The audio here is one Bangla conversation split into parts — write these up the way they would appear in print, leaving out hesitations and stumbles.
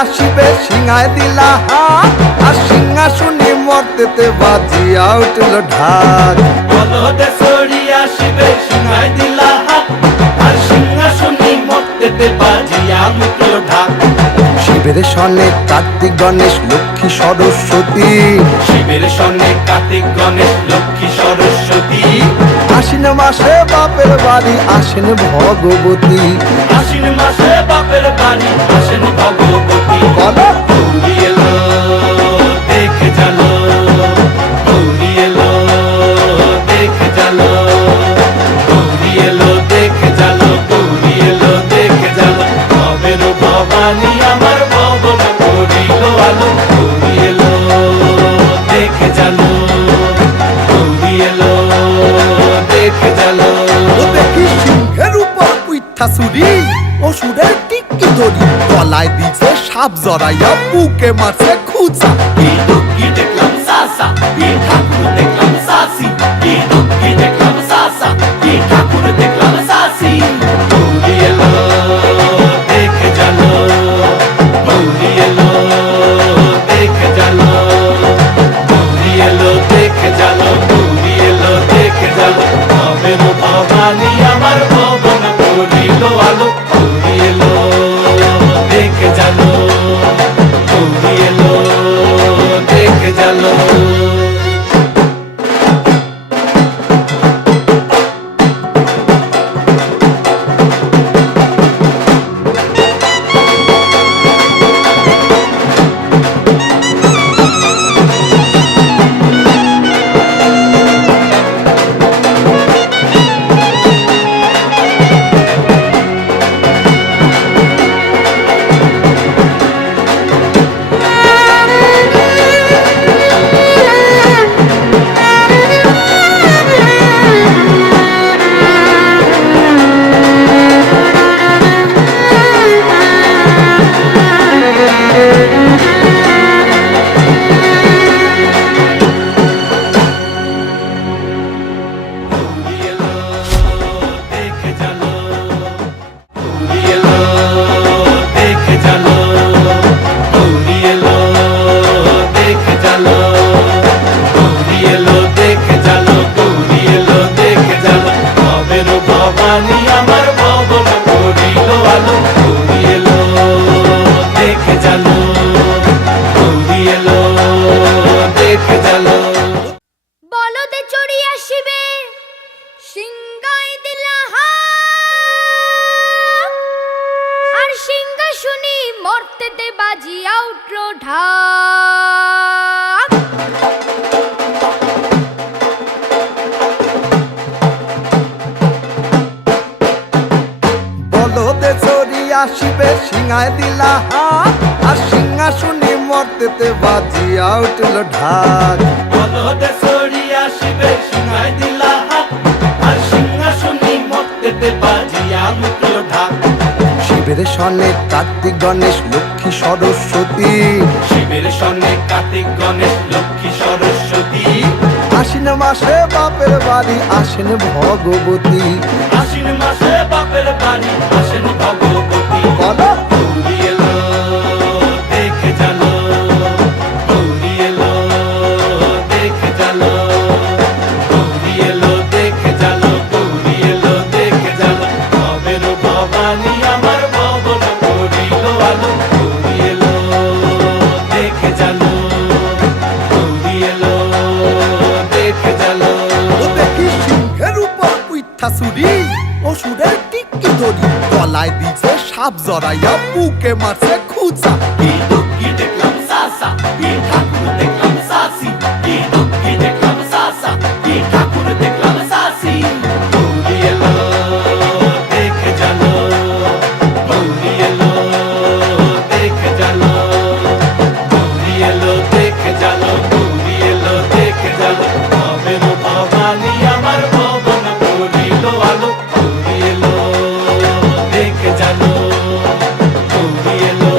আসিবে সিংহায় দিলা হাত, আর সিংহাসনে মর্তেতে বাজিয়া উঠল ঢাক। বলদে চড়ি আসিবে সিংহায় দিলা হাত, আর সিংহাসনে মর্তেতে বাজিয়া উঠল ঢাক। শিবের সনে কার্তিক গণেশ লক্ষ্মী সরস্বতী, শিবের সনে কার্তিক গণেশ লক্ষ্মী সরস্বতী। আশ্বিন মাসে বাপের বাড়ি আসেন ভগবতী। আশ্বিন মাসে বাপের বাড়ি আসেন ভগবতী। বলো গৌরী এলো দেখে জানো, গৌরী এলো দেখে জানো, গৌরী এলো দেখে জানো, গৌরী এলো দেখে জানো। ভবের ভবানী আমার ভবন করিল আলো। গৌরী এলো দেখে জানো, গৌরী এলো দেখে জানো। ও দেখি সিংহের উপর উইঠা চুরি, অসুরের টিকি ধরি গলায় দিছে সাপ জড়াইয়া বুকে মারছে খুঁচা। কি দুঃখী দেখলাম সাসা, কি ঠাকুর দেখলাম সাসি, কি দুঃখী দেখলাম সাসা, কি ঠাকুর দেখলাম সাসি। গৌরী এলো দেখে জানো, গৌরী এলো দেখে জানো, গৌরী এলো দেখে জানো, গৌরী এলো দেখে জানো। ভবের ভবানী আমার ভবন করিল আলো। গৌরী এলো দেখে জানো, গৌরী এলো দেখে জানো। বলদে চড়ি আসিবে সিংহায় দিলা হাত, আর সিংহাসনে মর্তেতে বাজিয়া উঠল ঢাক। বলদে চড়ি আসিবে সিংহায় দিলা হাত, আর সিংহাসনে মর্তেতে বাজিয়া উঠল ঢাক। বলদে চড়ি আসিবে সিংহায় দিলা হাত, আর সিংহাসনে মর্তেতে বাজিয়া উঠল ঢাক। শিবের সনে কার্তিক গণেশ লক্ষ্মী সরস্বতী, শিবের সনে কার্তিক গণেশ লক্ষ্মী সরস্বতী। আশ্বিন মাসে বাপের বাড়ি আসেন ভগবতী। আশ্বিন মাসে বাপের বাড়ি আসেন ভগবতী। বলো গৌরী এলো দেখে জানো, গৌরী এলো দেখে জানো, গৌরী এলো দেখে জানো, গৌরী এলো দেখে জানো। ভবের ভবানী আমার ভবন করিল আলো। গৌরী এলো দেখে জানো, গৌরী এলো দেখে জানো। ও দেখি সিংহের উপর উইঠা চুরি, অসুরের টিকি ধরি গলায় দিছে সাপ জড়াইয়া বুকে মারছে খুঁচা। কি দুঃখী দেখলাম সাসা, কি ঠাকুর দেখলাম সাসি, কি দুঃখী দেখলাম সাসা, কি ঠাকুর দেখলাম সাসি। গৌরী এলো দেখে জানো, গৌরী এলো দেখে জানো, গৌরী এলো দেখে জানো, গৌরী এলো দেখে জানো। ভবের ভবানী আমার ভবন করিল আলো। গৌরী এলো দেখে জানো, গৌরী এলো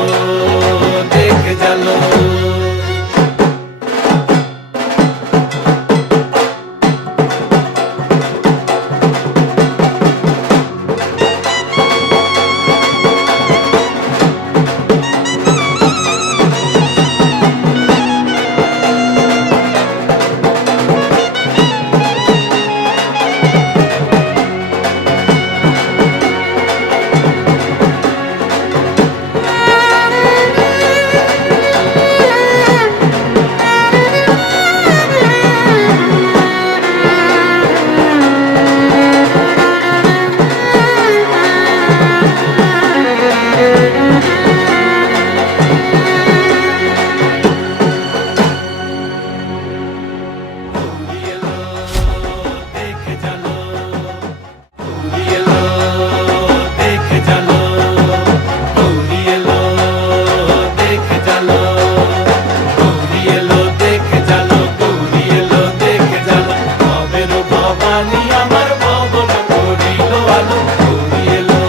ভবানী আমার ভবন করিল আলো গৌরী এলো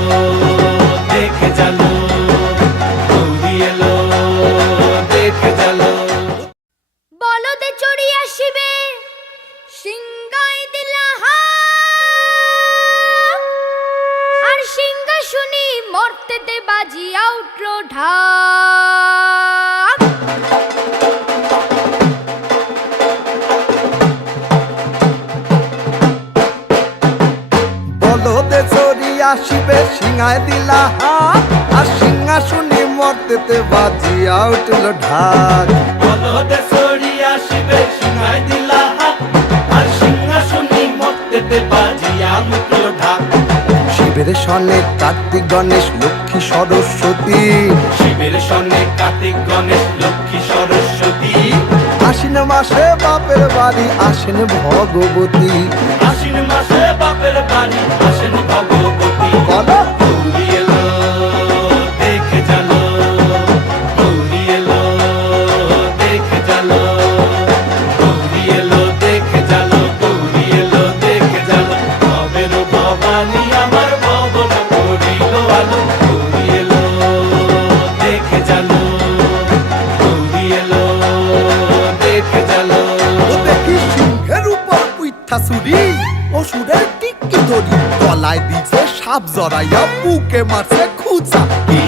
দেখে জালো গৌরী এলো দেখে জালো বলদে চড়ি আসিবে সিংহাই দিলা হাক আর সিংহাসনী মর্তেতে বাজিয়া উঠল ঢাক বলদে চড়ি আসিবে সিংহায় দিলা হাত আর সিংহাসনী মর্তেতে বাজিয়া উঠল ঢাক বলদে চড়ি আসিবে সিংহায় দিলা হাত আর সিংহাসনী মর্তেতে বাজিয়া উঠল ঢাক শিবের সনে কার্তিক গণেশ লক্ষ্মী সরস্বতী শিবের সঙ্গে কার্তিক গণেশ লক্ষ্মী সরস্বতী আশ্বিন মাসে বাপের বাড়ি আসেন ভগবতী আশ্বিন মাসে বাপের বাড়ি আসেন ভগবতী বলো গৌরী এলো দেখে জালো গৌরী এলো দেখে জালো গৌরী এলো দেখে জালো গৌরী এলো দেখে জালো ভবের ভবানী আমার ভবন করিল আলো গৌরী এলো দেখে জালো গৌরী এলো দেখে জালো ও দেখি সিংহের উপর উইঠা চুরি অসুরের টিকি ধরি গলায় দিছে সাপ জড়াইয়া বুকে মারছে খুঁচা কি